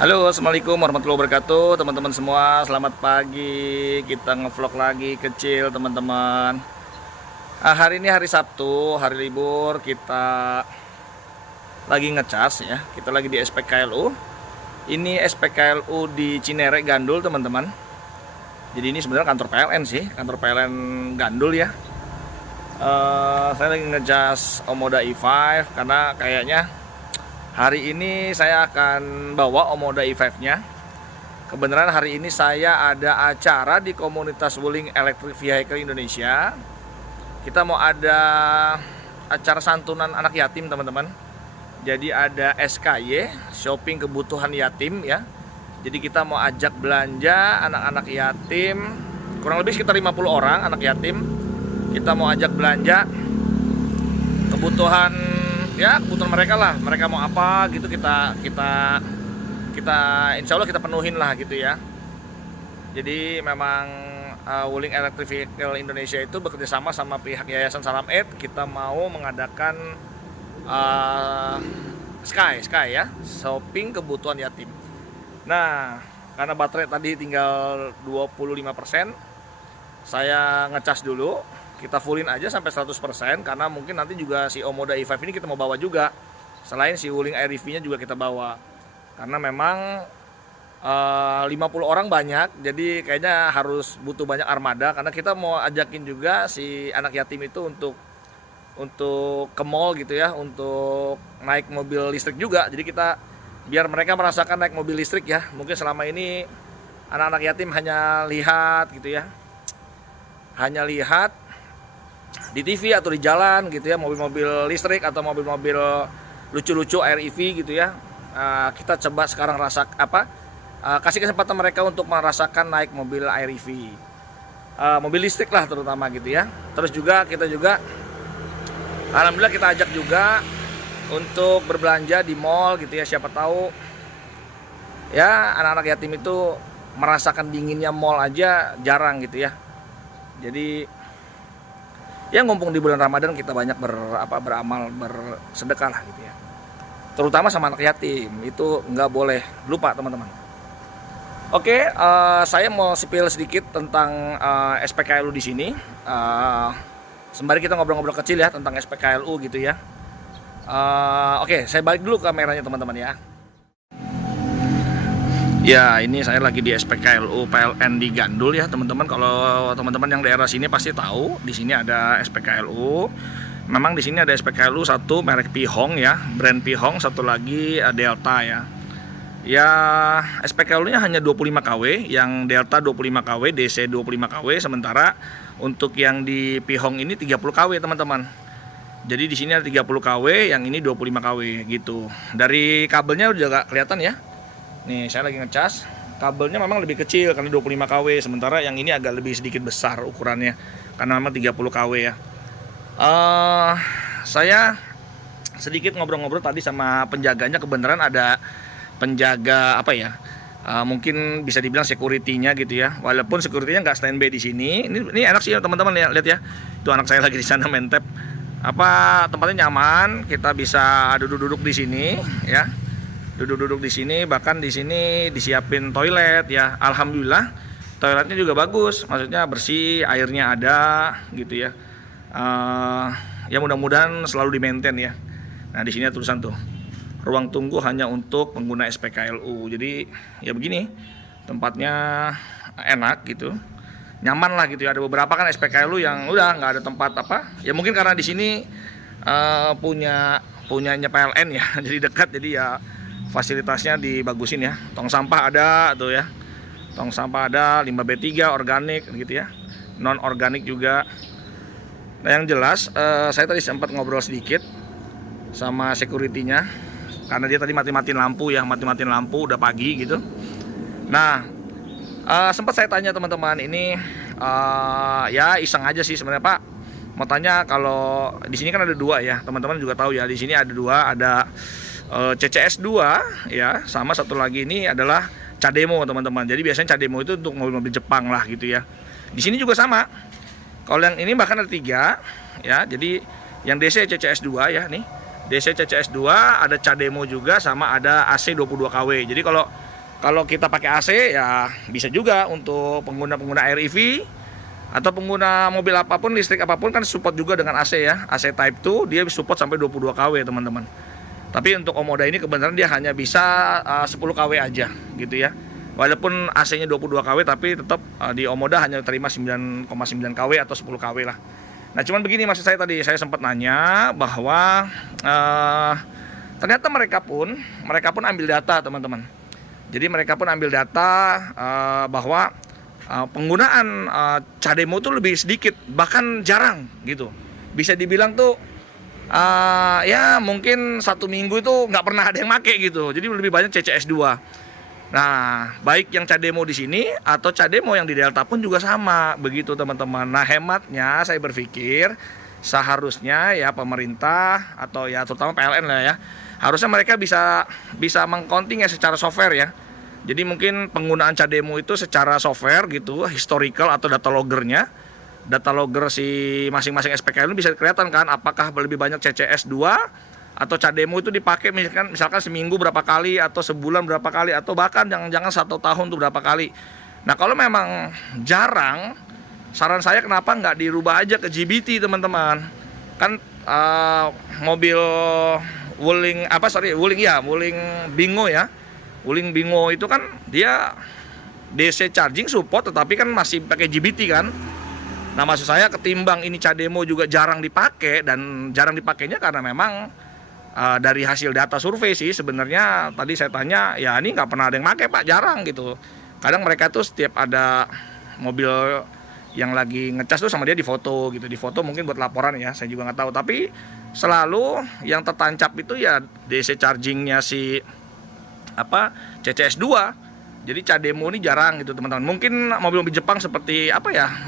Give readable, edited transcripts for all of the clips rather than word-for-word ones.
Halo, assalamualaikum warahmatullahi wabarakatuh, teman-teman semua. Selamat pagi. Kita ngevlog lagi kecil, teman-teman. Hari ini hari Sabtu, hari libur. Kita lagi ngecas ya. Kita lagi di SPKLU. Ini SPKLU di Cinere Gandul, teman-teman. Jadi ini sebenarnya kantor PLN sih, kantor PLN Gandul ya. Saya lagi ngecas Omoda i5 karena kayaknya hari ini saya akan bawa Omoda i5-nya. Kebenaran hari ini saya ada acara di komunitas Wuling Electric Vehicle Indonesia. Kita mau ada acara santunan anak yatim, teman-teman. Jadi ada SKY, shopping kebutuhan yatim ya. Jadi kita mau ajak belanja anak-anak yatim, kurang lebih sekitar 50 orang anak yatim. Kita mau ajak belanja kebutuhan ya, kebutuhan mereka lah, mereka mau apa gitu, kita insya Allah kita penuhin lah gitu ya. Jadi memang Wuling Electric Vehicle Indonesia itu bekerjasama sama pihak Yayasan Salam Eid. Kita mau mengadakan Sky ya, shopping kebutuhan yatim. Nah, karena baterai tadi tinggal 25%, saya ngecas dulu. Kita fullin aja sampai 100% karena mungkin nanti juga si Omoda i5 ini kita mau bawa juga. Selain si Wuling Air-EV-nya juga kita bawa. Karena memang 50 orang banyak, jadi kayaknya harus butuh banyak armada karena kita mau ajakin juga si anak yatim itu untuk ke mall gitu ya, untuk naik mobil listrik juga. Jadi kita biar mereka merasakan naik mobil listrik ya. Mungkin selama ini anak-anak yatim hanya lihat gitu ya. Hanya lihat di TV atau di jalan gitu ya, mobil-mobil listrik atau mobil-mobil lucu-lucu Air EV gitu ya. Kita coba sekarang kasih kesempatan mereka untuk merasakan naik mobil Air EV, mobil listrik lah terutama gitu ya. Terus juga kita juga alhamdulillah kita ajak juga untuk berbelanja di mall gitu ya. Siapa tahu ya anak-anak yatim itu merasakan dinginnya mall aja jarang gitu ya. Jadi ya ngumpul di bulan Ramadan kita banyak beramal, bersedekah lah gitu ya. Terutama sama anak yatim, itu nggak boleh lupa, teman-teman. Oke, saya mau spill sedikit tentang SPKLU di sini. Sembari kita ngobrol-ngobrol kecil ya tentang SPKLU gitu ya. Oke, saya balik dulu kameranya, teman-teman ya. Ya, ini saya lagi di SPKLU PLN di Gandul ya, teman-teman. Kalau teman-teman yang daerah sini pasti tahu, di sini ada SPKLU. Memang di sini ada SPKLU satu merek Pihong ya, brand Pihong, satu lagi Delta ya. Ya, SPKLU-nya hanya 25 kW, yang Delta 25 kW, DC 25 kW, sementara untuk yang di Pihong ini 30 kW, teman-teman. Jadi di sini ada 30 kW, yang ini 25 kW gitu. Dari kabelnya udah gak kelihatan ya. Nih saya lagi ngecas, kabelnya memang lebih kecil karena 25 kW, sementara yang ini agak lebih sedikit besar ukurannya karena memang 30 kW ya. Saya sedikit ngobrol-ngobrol tadi sama penjaganya. Kebenaran ada penjaga mungkin bisa dibilang security-nya gitu ya. Walaupun security-nya nggak standby di sini. Ini enak sih teman-teman ya, lihat ya. Itu anak saya lagi di sana main tab. Tempatnya nyaman, kita bisa duduk-duduk di sini ya. Duduk-duduk di sini, bahkan di sini disiapin toilet ya. Alhamdulillah toiletnya juga bagus, maksudnya bersih, airnya ada gitu ya. Ya mudah-mudahan selalu di-maintain ya. Nah, di sini ada tulisan tuh, ruang tunggu hanya untuk pengguna SPKLU. Jadi ya begini, tempatnya enak gitu, nyaman lah gitu ya. Ada beberapa kan SPKLU yang udah nggak ada tempat ya mungkin karena di sini punyanya PLN ya, jadi dekat, jadi ya fasilitasnya dibagusin ya. Tong sampah ada tuh ya, tong sampah ada, limbah B3 organik gitu ya, non organik juga. Nah yang jelas saya tadi sempat ngobrol sedikit sama security-nya karena dia tadi mati-matiin lampu ya, mati-matiin lampu udah pagi gitu. Nah sempat saya tanya teman-teman ini, ya iseng aja sih sebenarnya Pak, mau tanya kalau di sini kan ada dua ya, teman-teman juga tahu ya, di sini ada dua, ada CCS 2 ya, sama satu lagi ini adalah Cademo, teman-teman. Jadi biasanya Cademo itu untuk mobil-mobil Jepang lah gitu ya. Di sini juga sama. Kalau yang ini bahkan ada 3 ya. Jadi yang DC CCS 2 ya nih. DC CCS 2, ada Cademo juga, sama ada AC 22 kW. Jadi kalau Kalau kita pakai AC ya bisa juga untuk pengguna air EV atau pengguna mobil apapun, listrik apapun kan support juga dengan AC ya. AC Type 2 dia support sampai 22 kW teman-teman. Tapi untuk Omoda ini kebenaran dia hanya bisa 10 kW aja gitu ya. Walaupun AC-nya 22 kW tapi tetap di Omoda hanya terima 9,9 kW atau 10 kW lah. Nah cuman begini maksud saya tadi, saya sempat nanya bahwa ternyata mereka pun ambil data teman-teman. Jadi mereka pun ambil data bahwa penggunaan CHAdeMO itu lebih sedikit, bahkan jarang gitu. Bisa dibilang tuh ya mungkin 1 minggu itu nggak pernah ada yang make gitu. Jadi lebih banyak CCS2. Nah, baik yang CHAdeMO di sini atau CHAdeMO yang di Delta pun juga sama begitu teman-teman. Nah, hematnya saya berpikir seharusnya ya pemerintah atau ya terutama PLN lah ya, harusnya mereka bisa mengcounting ya secara software ya. Jadi mungkin penggunaan CHAdeMO itu secara software gitu, historical atau data loggernya, data logger si masing-masing SPKLU bisa kelihatan kan apakah lebih banyak CCS2 atau CHAdeMO itu dipakai misalkan seminggu berapa kali atau sebulan berapa kali atau bahkan jangan-jangan 1 tahun tuh berapa kali. Nah kalau memang jarang, saran saya kenapa nggak dirubah aja ke GBT teman-teman. Kan mobil Wuling Bingo ya. Wuling Bingo itu kan dia DC charging support tetapi kan masih pakai GBT kan. Nah maksud saya ketimbang ini CHAdeMO juga jarang dipakai, dan jarang dipakainya karena memang dari hasil data survei sih sebenarnya tadi saya tanya ya ini nggak pernah ada yang pakai Pak, jarang gitu. Kadang mereka tuh setiap ada mobil yang lagi ngecas tuh sama dia difoto gitu, difoto mungkin buat laporan ya, saya juga nggak tahu. Tapi selalu yang tertancap itu ya DC chargingnya si CCS2. Jadi CHAdeMO ini jarang gitu teman-teman. Mungkin mobil-mobil Jepang seperti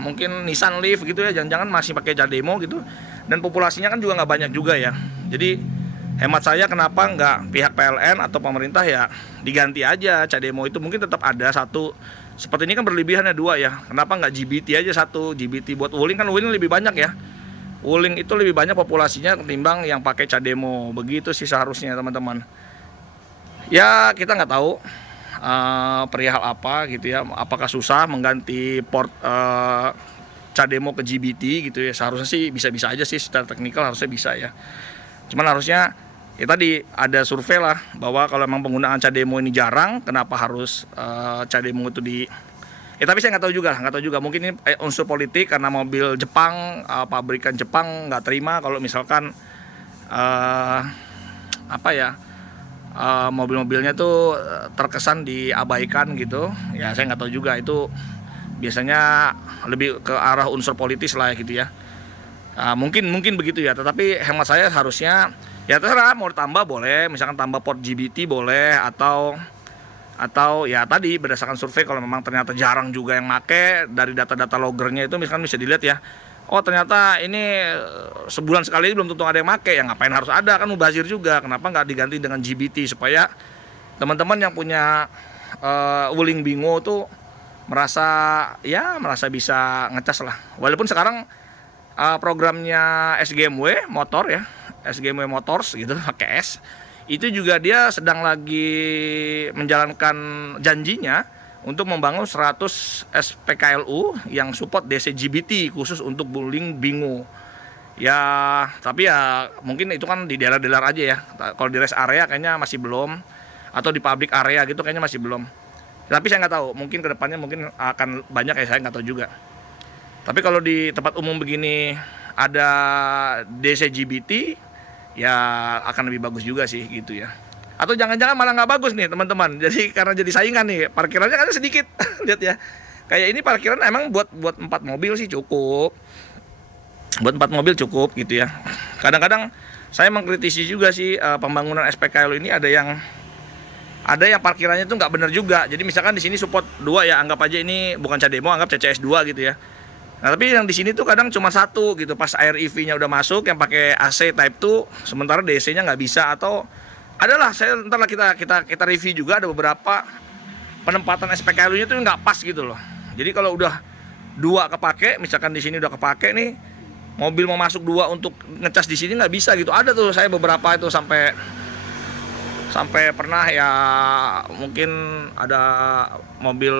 mungkin Nissan Leaf gitu ya, jangan-jangan masih pakai CHAdeMO gitu. Dan populasinya kan juga nggak banyak juga ya. Jadi hemat saya kenapa nggak pihak PLN atau pemerintah ya diganti aja CHAdeMO itu, mungkin tetap ada satu. Seperti ini kan berlebihannya 2 ya. Kenapa nggak GBT aja 1? GBT buat Wuling kan, Wuling lebih banyak ya. Wuling itu lebih banyak populasinya ketimbang yang pakai CHAdeMO. Begitu sih seharusnya teman-teman. Ya kita nggak tahu perihal apa gitu ya, apakah susah mengganti port CHAdeMO ke GBT gitu ya. Seharusnya sih bisa-bisa aja sih, secara teknikal harusnya bisa ya. Cuman harusnya ya tadi ada survei lah bahwa kalau memang penggunaan CHAdeMO ini jarang, kenapa harus CHAdeMO itu tapi saya nggak tahu juga mungkin ini unsur politik karena mobil Jepang, pabrikan Jepang nggak terima kalau misalkan mobil-mobilnya tuh terkesan diabaikan gitu ya. Saya nggak tahu juga, itu biasanya lebih ke arah unsur politis lah gitu ya. Mungkin begitu ya, tetapi hemat saya harusnya ya terserah mau ditambah boleh, misalkan tambah port GBT boleh, atau ya tadi berdasarkan survei kalau memang ternyata jarang juga yang make, dari data-data loggernya itu misalkan bisa dilihat ya, oh ternyata ini sebulan sekali belum tentu ada yang make, ya ngapain harus ada, kan mubazir juga. Kenapa nggak diganti dengan GBT supaya teman-teman yang punya Wuling Bingo tuh merasa bisa ngecas lah. Walaupun sekarang programnya SGMW Motor ya, SGMW Motors gitu pakai S, itu juga dia sedang lagi menjalankan janjinya untuk membangun 100 SPKLU yang support DC GBT khusus untuk Wuling Bingo. Ya, tapi ya mungkin itu kan di daerah-daerah aja ya. Kalau di rest area kayaknya masih belum, atau di public area gitu kayaknya masih belum. Tapi saya nggak tahu, mungkin kedepannya mungkin akan banyak ya, saya nggak tahu juga. Tapi kalau di tempat umum begini ada DC GBT, ya akan lebih bagus juga sih gitu ya. Atau jangan-jangan malah nggak bagus nih teman-teman. Jadi karena jadi saingan nih, parkirannya kan sedikit. Lihat ya, kayak ini parkiran emang buat 4 mobil sih cukup. Buat 4 mobil cukup gitu ya. Kadang-kadang saya mengkritisi juga sih pembangunan SPKLU ini ada yang parkirannya itu nggak benar juga. Jadi misalkan di sini support 2 ya, anggap aja ini bukan CHAdeMO, anggap CCS2 gitu ya. Nah, tapi yang di sini tuh kadang cuma 1 gitu. Pas air EV-nya udah masuk yang pakai AC Type 2, sementara DC-nya nggak bisa, atau adalah ntar lah kita review juga, ada beberapa penempatan SPKLU-nya tuh nggak pas gitu loh. Jadi kalau udah 2 kepake, misalkan di sini udah kepake nih, mobil mau masuk 2 untuk ngecas di sini nggak bisa gitu. Ada tuh saya beberapa itu sampai Sampai pernah ya mungkin ada mobil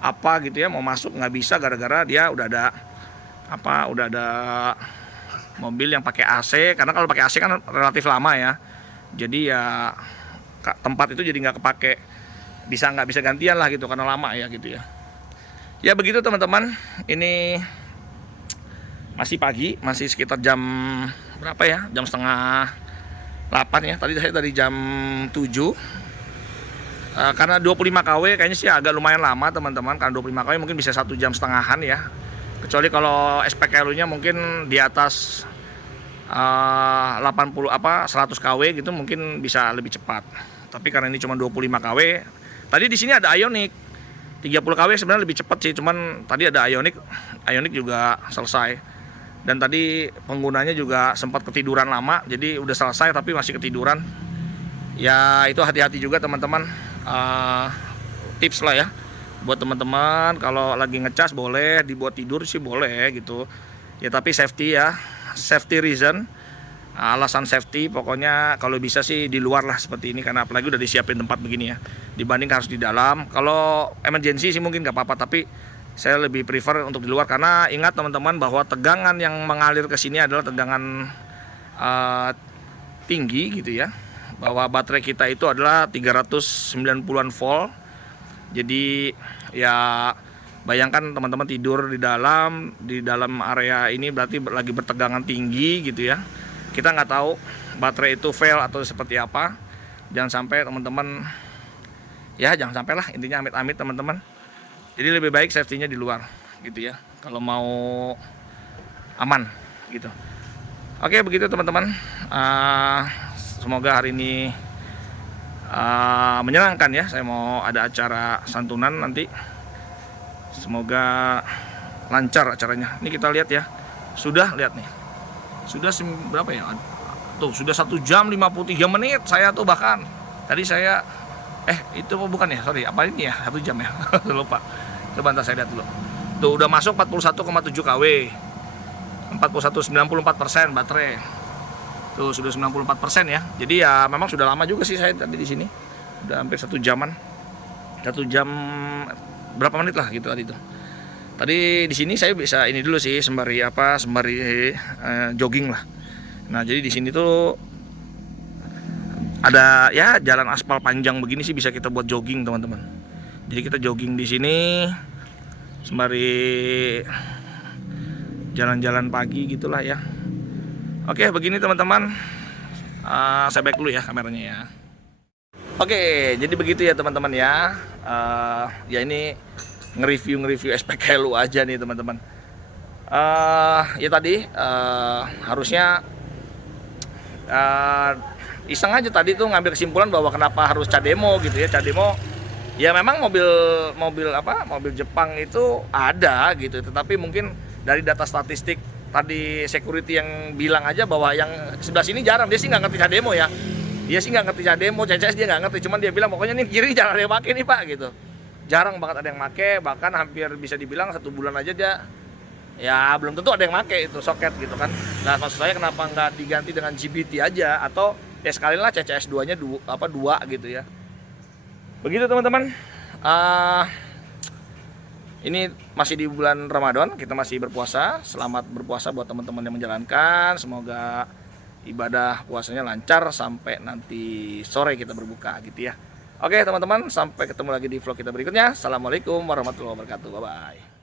apa gitu ya mau masuk nggak bisa gara-gara dia udah ada mobil yang pakai AC, karena kalau pakai AC kan relatif lama ya. Jadi ya tempat itu jadi nggak kepake, nggak bisa gantian lah gitu karena lama ya gitu ya. Ya begitu teman-teman, ini masih pagi, masih sekitar jam berapa ya? Jam setengah 8 ya. Tadi saya dari jam 7. Karena 25 kW kayaknya sih agak lumayan lama teman-teman. Karena 25 kW mungkin bisa 1 jam setengahan ya. Kecuali kalau SPKLU-nya mungkin di atas 100 kW gitu mungkin bisa lebih cepat. Tapi karena ini cuma 25 kW. Tadi di sini ada Ioniq 30 kW sebenarnya lebih cepat sih, cuman tadi ada Ioniq juga selesai. Dan tadi penggunanya juga sempat ketiduran lama, jadi udah selesai tapi masih ketiduran. Ya itu hati-hati juga teman-teman. Tips lah ya buat teman-teman, kalau lagi ngecas boleh dibuat tidur sih boleh gitu ya, tapi safety ya, safety reason, alasan safety pokoknya kalau bisa sih di luar lah seperti ini, karena apalagi udah disiapin tempat begini ya, dibanding harus di dalam. Kalau emergency sih mungkin nggak apa-apa, tapi saya lebih prefer untuk di luar, karena ingat teman-teman bahwa tegangan yang mengalir ke sini adalah tegangan tinggi gitu ya, bahwa baterai kita itu adalah 390-an volt. Jadi ya bayangkan teman-teman tidur di dalam area ini berarti lagi bertegangan tinggi gitu ya. Kita nggak tahu baterai itu fail atau seperti apa. Jangan sampai teman-teman, ya jangan sampai lah, intinya amit-amit teman-teman. Jadi lebih baik safety-nya di luar gitu ya, kalau mau aman gitu. Oke begitu teman-teman. Semoga hari ini menyenangkan ya. Saya mau ada acara santunan nanti, semoga lancar acaranya. Ini kita lihat ya, sudah lihat nih, sudah berapa ya tuh, sudah 1 jam 53 menit saya tuh. Bahkan tadi saya itu bukan ya, sorry, apa ini ya, 1 jam ya lupa. Coba ntar saya lihat dulu tuh, udah masuk 41,7 kW, 94% baterai. Tuh sudah 94% ya. Jadi ya memang sudah lama juga sih saya tadi di sini. Udah hampir 1 jaman. 1 jam berapa menit lah gitu tadi itu. Tadi di sini saya bisa ini dulu sih, sembari jogging lah. Nah, jadi di sini tuh ada ya jalan aspal panjang begini sih, bisa kita buat jogging teman-teman. Jadi kita jogging di sini sembari jalan-jalan pagi gitulah ya. Oke begini teman-teman, saya back dulu ya kameranya ya. Oke jadi begitu ya teman-teman ya. Ya ini nge-review SPKLU aja nih teman-teman. Ya tadi harusnya iseng aja tadi tuh ngambil kesimpulan bahwa kenapa harus CHAdeMO gitu ya. CHAdeMO ya memang mobil Jepang itu ada gitu, tetapi mungkin dari data statistik tadi security yang bilang aja bahwa yang sebelah sini jarang, dia sih nggak ngerti CHAdeMO ya. Dia sih nggak ngerti CHAdeMO, CCS dia nggak ngerti, cuman dia bilang pokoknya nih kiri jarang ada yang pakai nih pak gitu. Jarang banget ada yang pakai, bahkan hampir bisa dibilang 1 bulan aja dia ya belum tentu ada yang pakai itu soket gitu kan. Nah maksud saya kenapa nggak diganti dengan GBT aja, atau ya sekalian lah CCS 2-nya 2 gitu ya. Begitu teman-teman. Ini masih di bulan Ramadan, kita masih berpuasa. Selamat berpuasa buat teman-teman yang menjalankan. Semoga ibadah puasanya lancar sampai nanti sore kita berbuka gitu ya. Oke teman-teman, sampai ketemu lagi di vlog kita berikutnya. Assalamualaikum warahmatullahi wabarakatuh. Bye-bye.